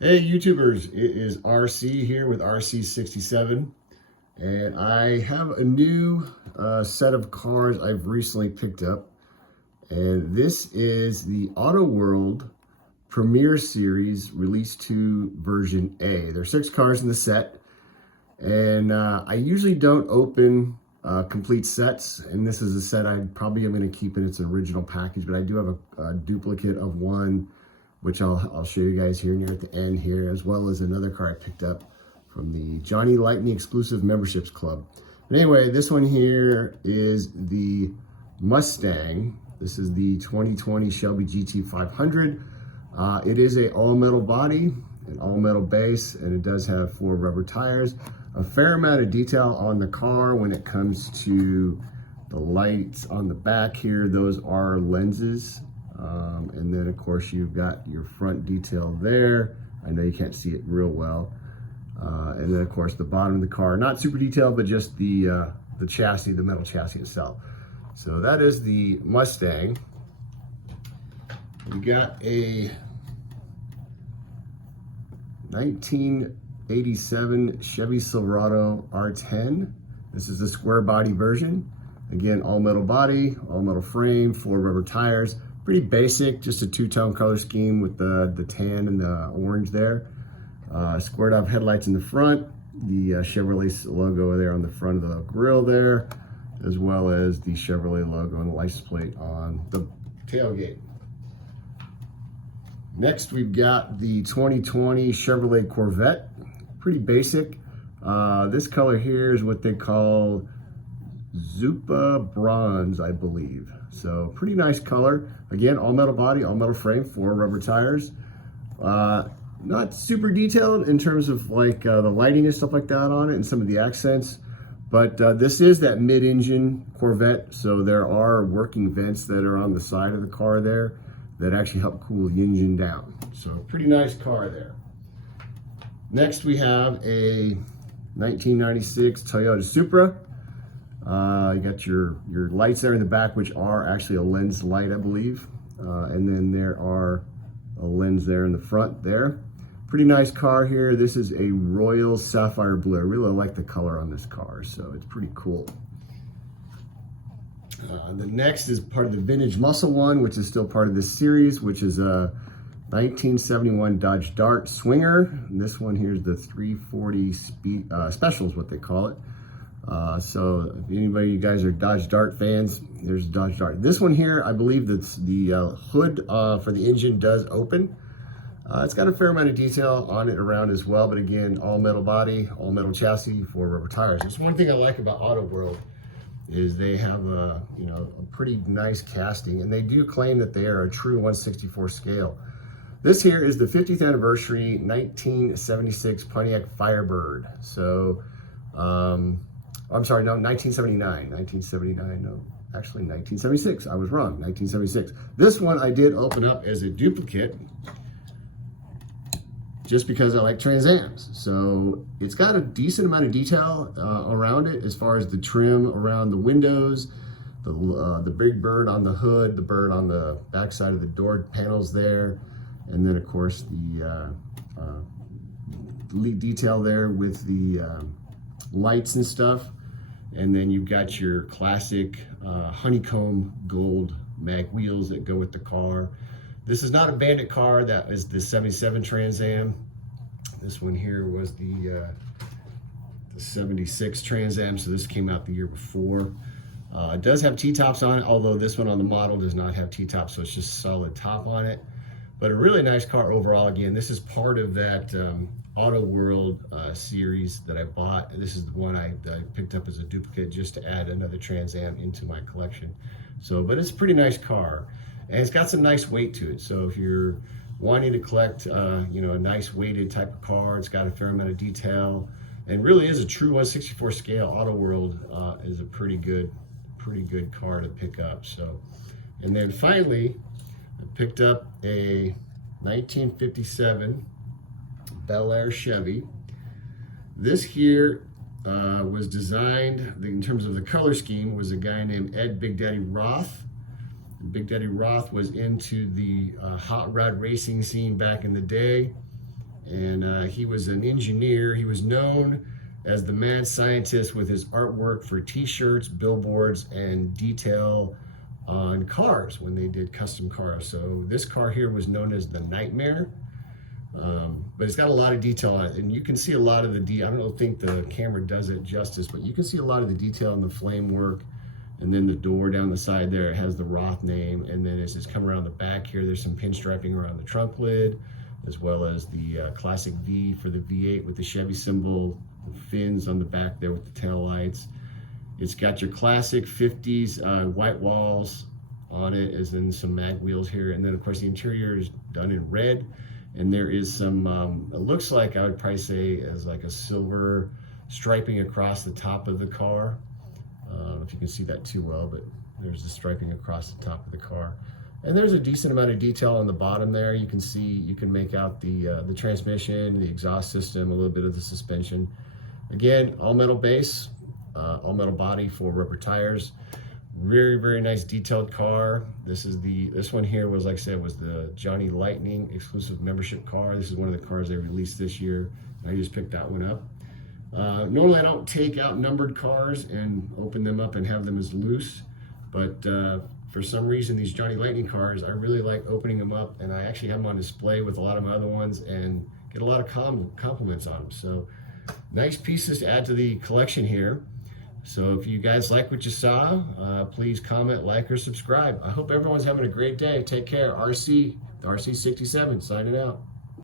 Hey YouTubers, it is RC here with RC67, and I have a new set of cars I've recently picked up, and this is the Auto World Premier Series Release 2 version A. There are 6 cars in the set, and I usually don't open complete sets, and this is a set I probably am going to keep in its original package, but I do have a duplicate of one which I'll show you guys here near at the end here, as well as another car I picked up from the Johnny Lightning Exclusive Memberships Club. But anyway, this one here is the Mustang. This is the 2020 Shelby GT500. It is a all-metal body, an all-metal base, and it does have 4 rubber tires. A fair amount of detail on the car when it comes to the lights on the back here. Those are lenses. And then of course you've got your front detail there. I know you can't see it real well. And then of course the bottom of the car, not super detailed, but just the chassis, the metal chassis itself. So that is the Mustang. We got a 1987 Chevy Silverado R10. This is the square body version. Again, all metal body, all metal frame, 4 rubber tires. Pretty basic, just a 2-tone color scheme with the tan and the orange there. Squared off headlights in the front, the Chevrolet logo there on the front of the grille there, as well as the Chevrolet logo and the license plate on the tailgate. Next, we've got the 2020 Chevrolet Corvette. Pretty basic. This color here is what they call Supra bronze, I believe. So pretty nice color. Again, all metal body, all metal frame, 4 rubber tires. Not super detailed in terms of like the lighting and stuff like that on it and some of the accents. But this is that mid-engine Corvette, so there are working vents that are on the side of the car there that actually help cool the engine down. So pretty nice car there. Next we have a 1996 Toyota Supra. You got your lights there in the back, which are actually a lens light, I believe. And then there are a lens there in the front there. Pretty nice car here. This is a royal sapphire blue. I really like the color on this car, so it's pretty cool. The next is part of the vintage muscle one, which is still part of this series, which is a 1971 Dodge Dart Swinger. And this one here is the 340 speed special is what they call it. So if anybody, you guys are Dodge Dart fans, there's Dodge Dart. This one here, I believe that's the hood for the engine does open. It's got a fair amount of detail on it around as well, but again, all metal body, all metal chassis, 4 rubber tires. That's one thing I like about Auto World is they have a pretty nice casting, and they do claim that they are a true 1/64 scale. This here is the 50th anniversary 1976 Pontiac Firebird. So I'm sorry, no, 1979, no, actually 1976, I was wrong, 1976. This one I did open up as a duplicate just because I like Trans Ams. So it's got a decent amount of detail around it as far as the trim around the windows, the big bird on the hood, the bird on the back side of the door panels there, and then of course the lead detail there with the lights and stuff. And then you've got your classic honeycomb gold mag wheels that go with the car. This is not a Bandit car. That is the 77 Trans Am. This one here was the 76 Trans Am, so this came out the year before. It does have T-tops on it, although this one on the model does not have T-tops, so it's just solid top on it. But a really nice car overall. Again, this is part of that Auto World series that I bought. And this is the one I picked up as a duplicate just to add another Trans Am into my collection. So, but it's a pretty nice car, and it's got some nice weight to it. So if you're wanting to collect, a nice weighted type of car, it's got a fair amount of detail, and really is a true 1/64 scale. Auto World is a pretty good car to pick up. So, and then finally, I picked up a 1957 Bel Air Chevy. This here was designed, in terms of the color scheme, was a guy named Ed Big Daddy Roth. Big Daddy Roth was into the hot rod racing scene back in the day, and he was an engineer. He was known as the mad scientist with his artwork for t-shirts, billboards, and detail on cars when they did custom cars. So this car here was known as the Nightmare, but it's got a lot of detail on it, and you can see a lot of the I don't think the camera does it justice, but you can see a lot of the detail in the flame work. And then the door down the side there, it has the Roth name, and then as it's coming around the back here, there's some pinstriping around the trunk lid, as well as the classic V for the V8 with the Chevy symbol, the fins on the back there with the tail lights. It's got your classic 50s white walls on it, as in some mag wheels here. And then of course the interior is done in red. And there is some, it looks like, I would probably say, as like a silver striping across the top of the car. I don't know if you can see that too well, but there's the striping across the top of the car. And there's a decent amount of detail on the bottom there. You can see, you can make out the transmission, the exhaust system, a little bit of the suspension. Again, all metal base, all metal body, 4 rubber tires. Very, very nice detailed car. This one here was, like I said, was the Johnny Lightning exclusive membership car. This is one of the cars they released this year. I just picked that one up. Normally I don't take out numbered cars and open them up and have them as loose, but for some reason these Johnny Lightning cars, I really like opening them up, and I actually have them on display with a lot of my other ones and get a lot of compliments on them. So nice pieces to add to the collection here. So if you guys like what you saw, please comment, like, or subscribe. I hope everyone's having a great day. Take care. RC, the RC67, signing out.